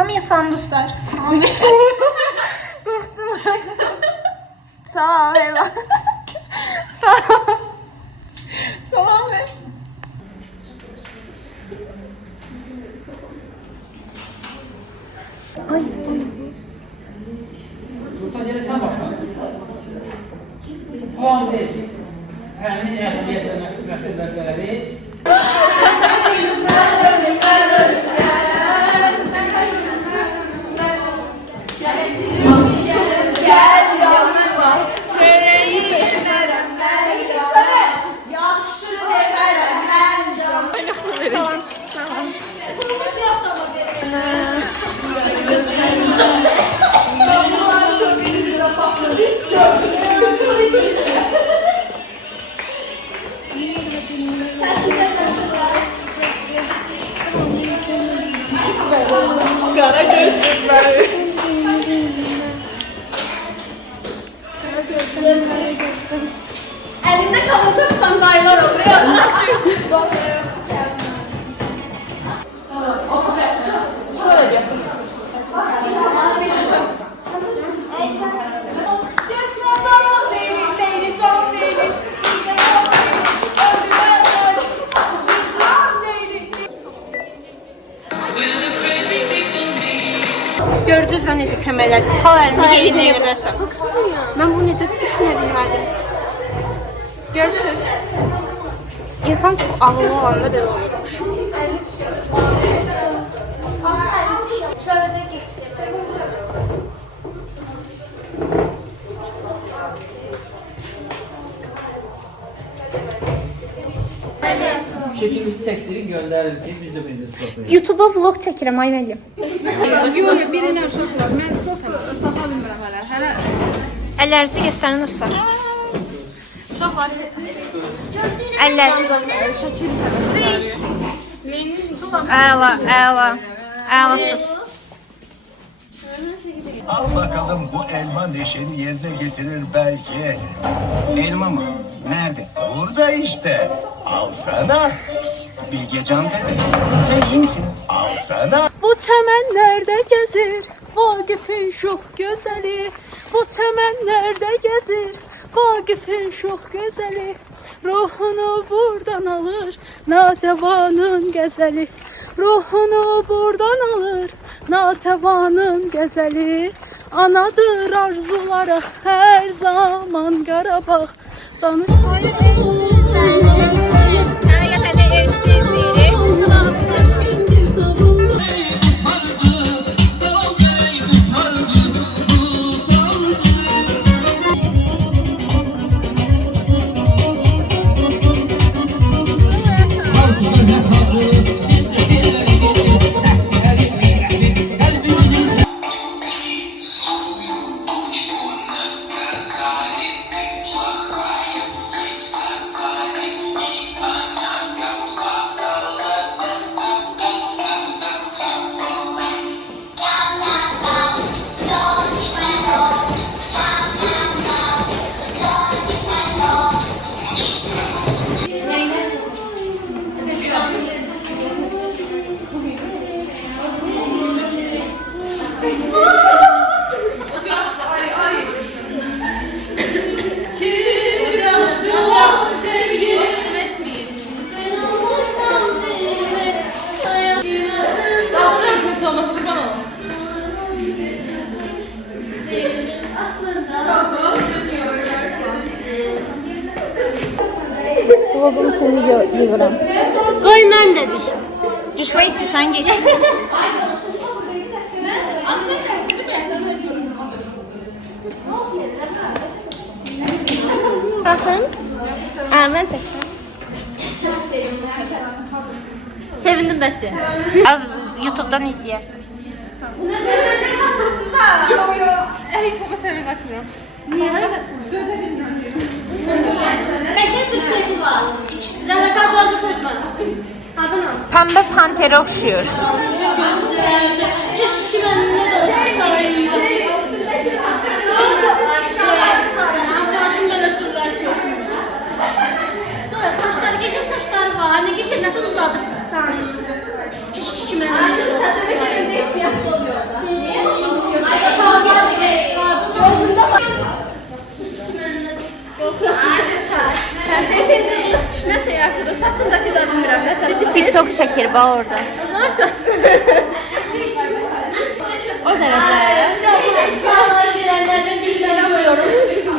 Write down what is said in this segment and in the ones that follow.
Hamıya salam dostlar. Salam dostlar. Salam eyvallah. Salam. Salam ver. Ay. Burada yere sen bak. Puan verecek. Yani ehemmiyetine meseleleri. Kara gözlükler. Elinde kalın tutsan dayılar oluyor. Şöyle yapın. Gördünüz mü necə köməklədi? Sağ əlini yerinə bilməsən. Haksızım ya. Mən bunu necə düşünə bilmədim. Görürsüz. İnsan çox ağıllı olanda belə olurmuş. Çekimizi çektirin gönderir ki biz de bir ıslahlayalım. YouTube'a vlog çəkirəm ay Məryəm. Yox, birinə uşaq var. Mən prosta tapa bilmirəm hələ. Hələ Əllərinizi göstərin uşaq. Əllər. şəkil həvəsləri. Əla, əla. Əlasız. Al bakalım bu elma neşeni yerine getirir belki. Elma mı? Nerede? Burada işte. Alsana. Bilgecan dedi. Sen iyi misin? Alsana. Bu çəmənlərdə gəzir Vaqifin şox gözəli. Bu çəmənlərdə gəzir Vaqifin şox gözəli. Ruhunu buradan alır Natəvanın qəzəli. Ruhunu buradan alır Natəvanın qəzəli. Anadır arzuları hər zaman Qarabağ. Vlogumu seni yığıram. Qoy mən də düş. Düşmək istəsən get. Baxın. Mən çəksən. Sevindim bəs de. Az YouTube'dan izləyərsən. Heç olmasa sənə qaçmıram. Beşe bir söylü var. Zərrə kadrajı koydu bana. Adın al. Pembe pantere oxşuyor. Keşke ben ne de Arkadaşım böyle sorular çok. Sonra saçları, geçen saçları var. Hani geçen neden uzadık sen? Keşke ben ne de TikTok çəkir bax orada. Anlarsan. O derece.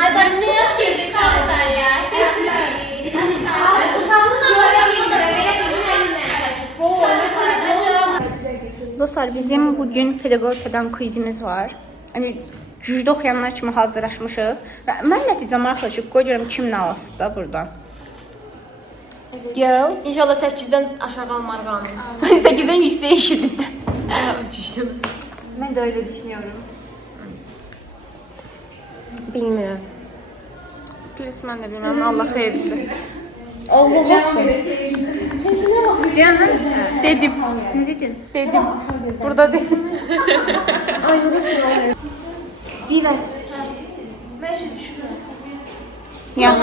Ay ben ne yazıyorduk kalmışlar ya? Dostlar, bizim bugün pedagogikadan quizimiz var. Hani gücdə oxuyanlar kimi hazırlaşmışıq. Və mən nəticə maraqlı çıxıb qoyuram kimin alası da buradan. Girls. İnşallah 8'den aşağı almarıq amin. 8'den yüksək eşitdim. Ben de öyle düşünüyorum. Bilmirəm. Polis mən də bilmirəm, Allah xeyir etsin. Deyəndə misən? Dedim. Nə dedin? Dedim. Burada değil. Zivər. Ya.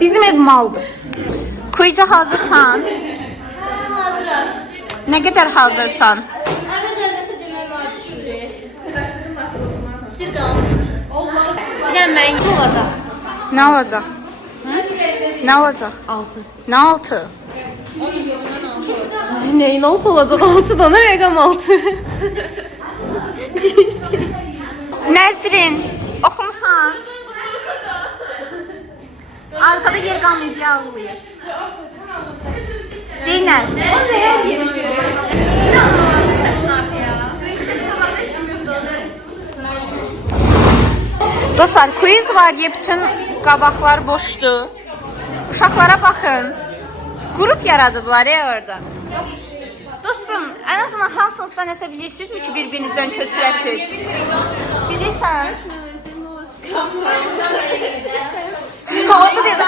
Bizim ev maldır. Quizə hazırsan? Hazırım. Nə qədər hazırsan? Ama ben nasıl demem var şuraya. Sir kalsın. Bilən mən olacaq. Nə olacaq? Nə olacaq? 6. Nə altı? Neyin 6 olacak? 6 tane rəqəm 6. Nəzrin, oxumusan? Arkada yer qalmayıb, yağlayır. Zeynəb. Dostlar, quiz var ya, bütün qabaqlar boşdur. Uşaqlara baxın. Qrup yaradıblar ya orada. Dostum, en azından hansınızsa nəsə bilirsinizmi ki, bir-birinizdən köçürəsiz? Bilirsən? Oldu dedi.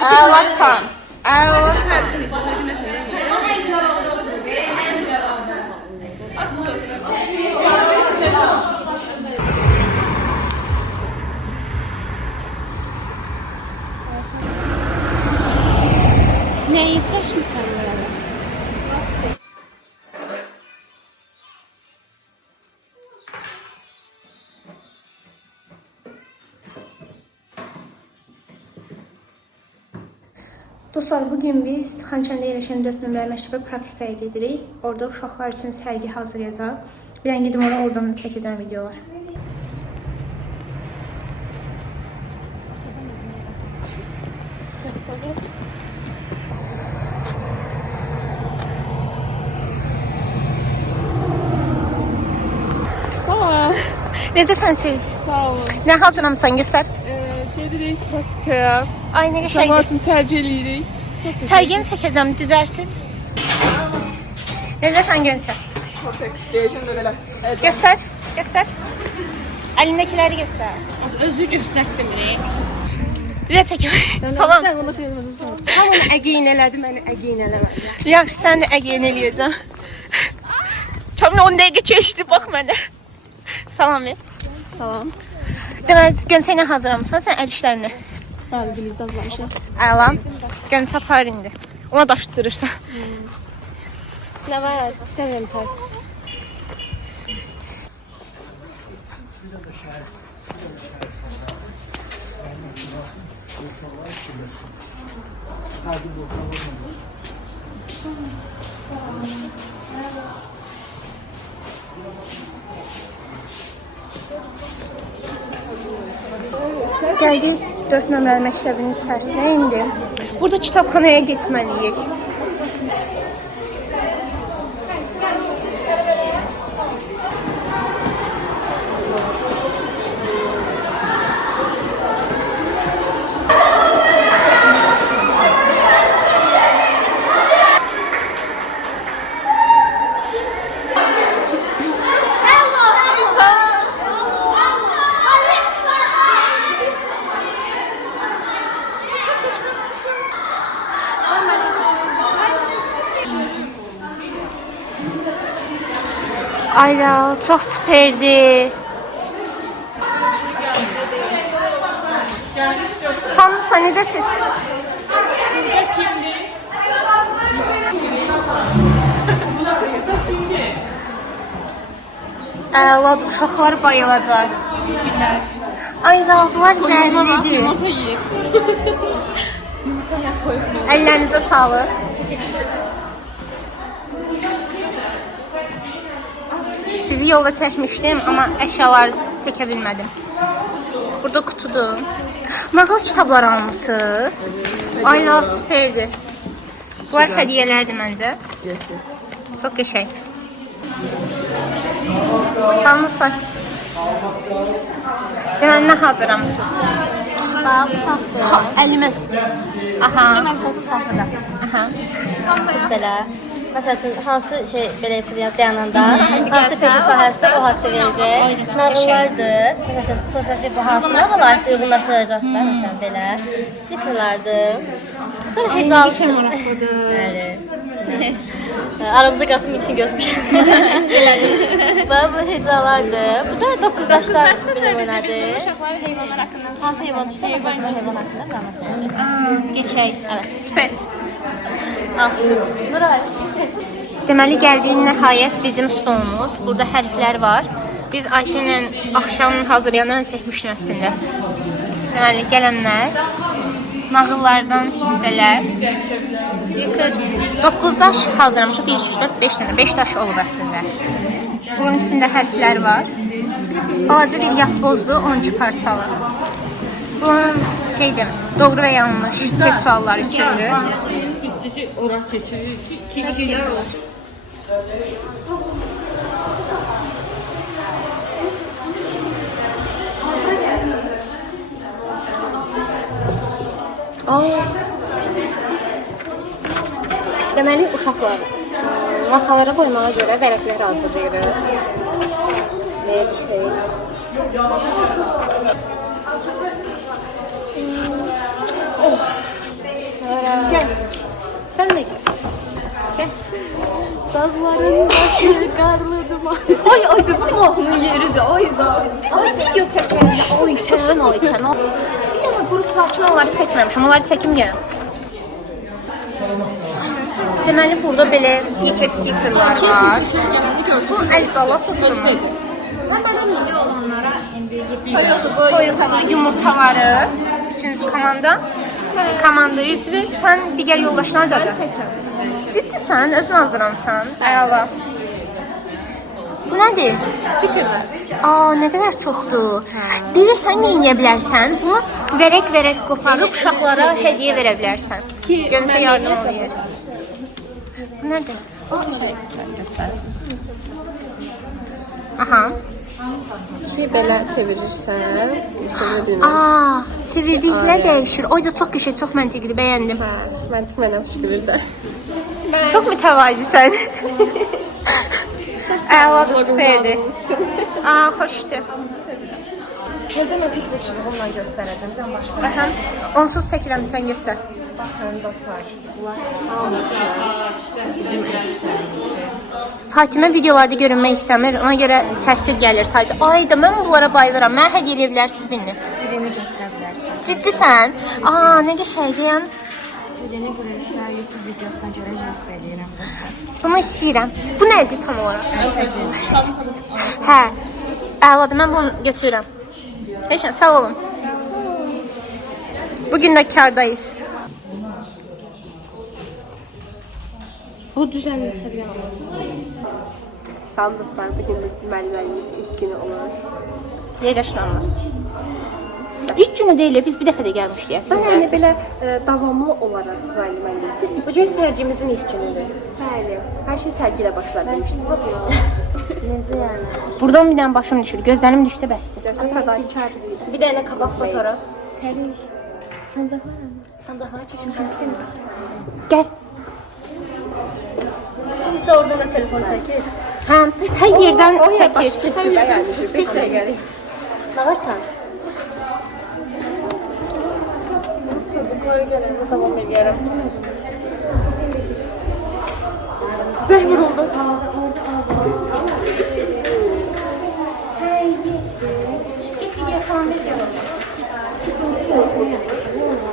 Əlasan. Əlasan. Neyi seçmişsən belə? Dostlar, bugün biz Xankəndə yerləşən 4 nömrəli məktəbə praktikaya gedirik. Orada uşaqlar üçün sərgi hazırlayacaq. Bir dənə gedim oradan çəkəcəm videolar. Necəsən Seyid? Sağ olun. Nə hazırlamısan, göstər. Gedirik praktikaya. Ay, nə Uşaqlar qəşəngdir. üçün sərgi eləyirik. Sərgini çəkəcəm, düzərsiz. Necəsən Gönçə? Deyəcəm də belə. Göstər, göstər. Əlindəkiləri göstər. Özü göstərdim. Bir də çəkəm. Salam. Hamını əqiyin elədi, məni əqiyin eləmədi. Yaxşı, sən də əgəyən eləyəcəm. Kamil 10 dəqiqə keçdi, bax mənə. Salam ver. Salam. Deməli, Gönçə ilə hazırlamısan sən əl işlərini? Bəli, bilinizdə hazırlamışam. Əla. Gönçə apar indi. Ona daşdırırsan. Ne var? Sevim tabii. Gəldik 4 nömrəli məktəbin içərisinə indi. Burada kitabxanaya getməliyik. Ayla, çok süperdi. Sanırsa necəsiz? Əla, uşaqlar bayılacaq. Ayvalıqlar zərlidir. Yumurta yeyir. Əllərinizə sağlıq. Sizi yolda çəkmişdim, amma əşyaları çəkə bilmədim. Burada qutudur. Nağıl kitabları almışsınız. Aylar süperdir. Bunlar hədiyyələrdir məncə. Çox qəşəng. Salmışlar. Deməli, nə hazırlamışsınız? Bax, bıçaqdır. Əlimə üstü. Aha. Mən çəkib saxladım. Aha. Belə. Məsəl üçün, hansı şey belə yapılıb dayananda, hansı peşə sahəsində o haqda verəcək. Nağıllardır. Məsəl üçün, soruşacaq ki, bu hansı nağıllar uyğunlaşdıracaqlar. Məsələn, belə. Stikerlərdir. Sonra hecab. Bəli. Aramızda qalsın mixin gözmüşəm. Bax, bu hecalardır. Bu da 9 yaşlar nümunədir. Uşaqlar heyvanlar haqqında. Hansı heyvan düşsə, heyvan haqqında məlumat verəcək. Qəşəng. Evet. Süper. Al. Nuray. Deməli, gəldiyin nəhayət bizim stolumuz. Burada hərflər var. Biz Aysə ilə axşam hazırlayandan çəkmişdik əslində. Deməli, gələnlər, nağıllardan hissələr. Stiker 9 daş hazırlamışıq. 1, 2, 3, 4, 5 dənə. 5 daş olub əslində. Bunun içində hərflər var. Balaca bir yapbozdur, 12 parçalı. Bunun şeydir, doğru və yanlış test sualları üçündür. Üstücü orak keçirir ki, şeylər olur. Deməli, uşaqlar masalara qoymağa görə vərəqlər hazırlayırıq. Və şey... Gəl. Sən də gəl. Gəl. Dağların başı qarlıdır. Ay, bu mahnının yeridir. Ay da. Ay, video çəkəndə. Ay, tən. Bir dənə qrup var ki, onları çəkməmişim. Onları çəkim gələm. Deməli, burada belə yekə stikerlər var. Bu əl-bala tutumdur. Yumurtaları. Üçüncü komanda. Komanda üzvü. Sən digər yoldaşlar da. Ciddisən, özün hazırlamısan. Əla. Bu nədir? Stikerlər. Nə qədər çoxdur. Bilirsən, nə edə bilərsən? Bunu vərək qoparıb uşaqlara hədiyyə verə bilərsən. Gönsə yardım olur. Bu nədir? Aha. Ki, belə çevirirsən, çevirə bilməm. Çevirdiklə dəyişir. O da çox qəşəng, çox məntiqli, bəyəndim. Mənəm şükür də. Çox mütəvazisən. Əladır, süperdir. Xoşdur. Gözdə mən pik biçimimlə göstərəcəm, bir başlayalım. Baxın, onsuz çəkirəm, sən göstər. Baxın, dostlar, bunlar hamısı bizim işlərimizdir. Fatimə videolarda görünmək istəmir, ona görə səssiz gəlir sadəcə. Ay da, mən bunlara bayılıram, mən hədiyyə edə bilərsiniz birini. Birini götürə bilərsən. Ciddisən? Nə qəşəngdir. Birinə görə işlər YouTube videosuna görə jest edirəm, dostlar. Bunu istəyirəm. Bu nədir tam olaraq? Əlfəcim. Hə, əladır, mən bunu götürürəm. Heç nə, sağ olun. Bugün də kardayız. Bu düzənləsə bir anlamda. Salam dostlar, bugün də sizin müəllimlərimiz ilk günü olur. Yerləşməmiz. İlk günü deyil, biz bir dəfə də gəlmişdik əslində. Yəni belə davamlı olaraq müəllimlərimiz. Bugün sərgimizin ilk günüdür. Bəli, hər şey sərgi ilə başlar demişdik. Necə yəni? Buradan bir dənə başım düşür, gözlərim düşsə bəsdir. Bir dənə qabaq fotoğraf. Tərik. Sancaqlara çəkim. Gəl. Kimsə oradan da telefon çəkir. Hə, hər yerdən çəkir. Getdi də yəni, 5 dəqiqəlik. Nə varsan? Çocuklara gələndə davam edərəm. Zəng vuruldu.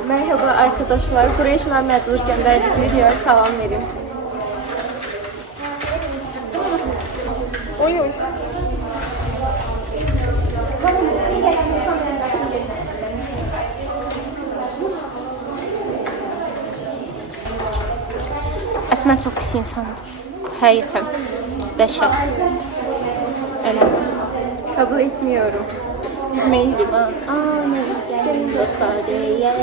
Merhaba arkadaşlar. Kureyş ben mecbur gönderdik videoya salam verim. Oy oy. Əsmər çox pis insandır. Həqiqətən. Dəhşət. Elədir. Kabul etmiyorum. Üzmeydim ha. Geliyor sadece yürek.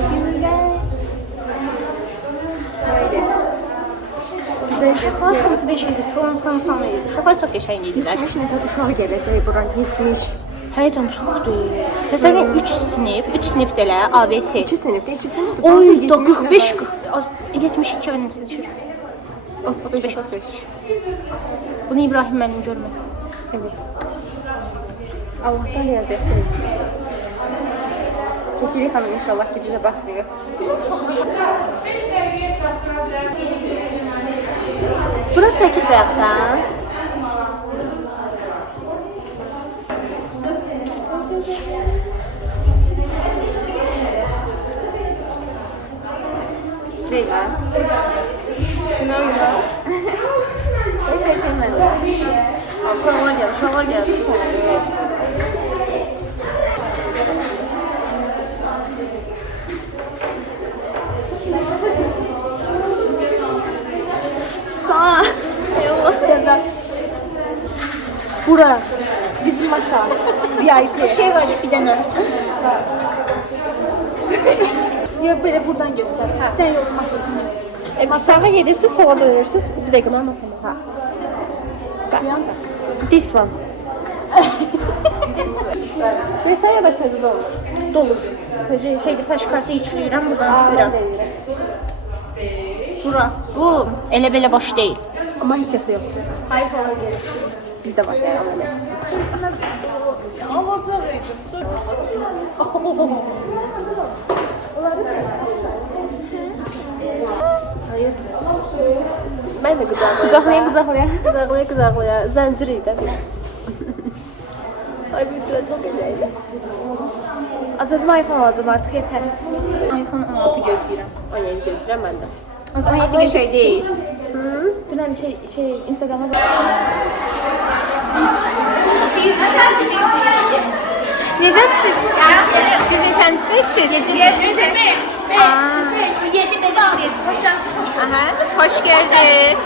Uşaqlar hamısı 5 ildir, sonra tanışamaydı. Uşaqlar çox qəşəng idilər. 70 nəfər uşaq gələcək bura 70. Həqiqətən çoxdur. Təsəvvür 3 sinif də elə ABC. 2 sinifdə 2 sinif. Oy, 45 72 nəsə düşür. 35 35. Bunu İbrahim müəllim görməz. Evet. Allah'tan lezzetli. Kekili hanım inşallah gidişe bakmıyor. Burası sakit bayaqdan. Leyla. Sınav ya. Ne çekilmedi? Uşaqlar gəldi. Sağ. Eyvallah. Bura. Bizim masa. VIP. Şey var bir dənə. Ya böyle buradan göster. Bir tane yolun masasını göster. Sağa gelirsiniz, sola dönürsünüz. Bir dakika ben masama. Ha. Bak. This one. Sen ya da necə dolur? Dolur. Şeydə faşkası içləyirəm, buradan silirəm. Bura. Bu elə belə boş deyil. Ama hiç yası yoktu. Hayır falan gelir. Bizde var. Ben de kucaklaya. Kucaklaya. Zenciriydi. Ay büyükler çok güzeldi. Az özümü iPhone alacağım artık yeter. iPhone 16 gözləyirəm. 17 gözləyirəm mən də. O zaman 17 şey değil. Dünən Instagram'a bak. Necəsiz? Siz neçəncisiz? 7 belə ağrıydı. Aha, hoş gördük.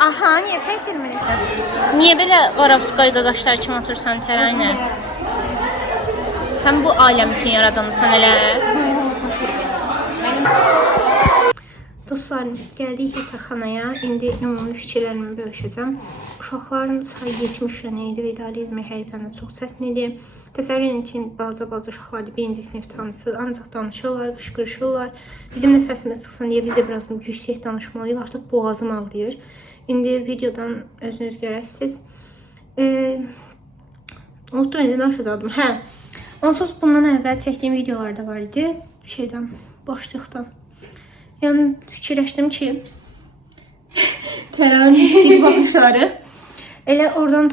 Aha, niyə çəkdirmirsən? Niyə belə Varovskayda daşlar kimi otursan tərəynə? Sən bu aləm üçün yaradamısan elə. Dostlar, gəldik yataqxanaya. İndi ümumi fikirlərimi bölüşəcəm. Uşaqların sayı 70 dənə idi və idarə etmək həqiqətən çox çətin idi. Təsəvvür edin ki, balaca uşaqlardır, 1-ci sinif tanışsız, ancaq danışırlar, qışqırışırlar. Bizim də səsimiz çıxsın deyə biz də biraz yüksək danışmalıyıq. Artıq boğazım ağrıyır. İndi videodan özünüz görəsiniz. Unuttum, indi danışacaqdım. Hə, onsuz bundan əvvəl çəkdiyim videolar da var idi. Şeydən, boşluqdan. Yəni fikirləşdim ki, terroristik baxışları elə oradan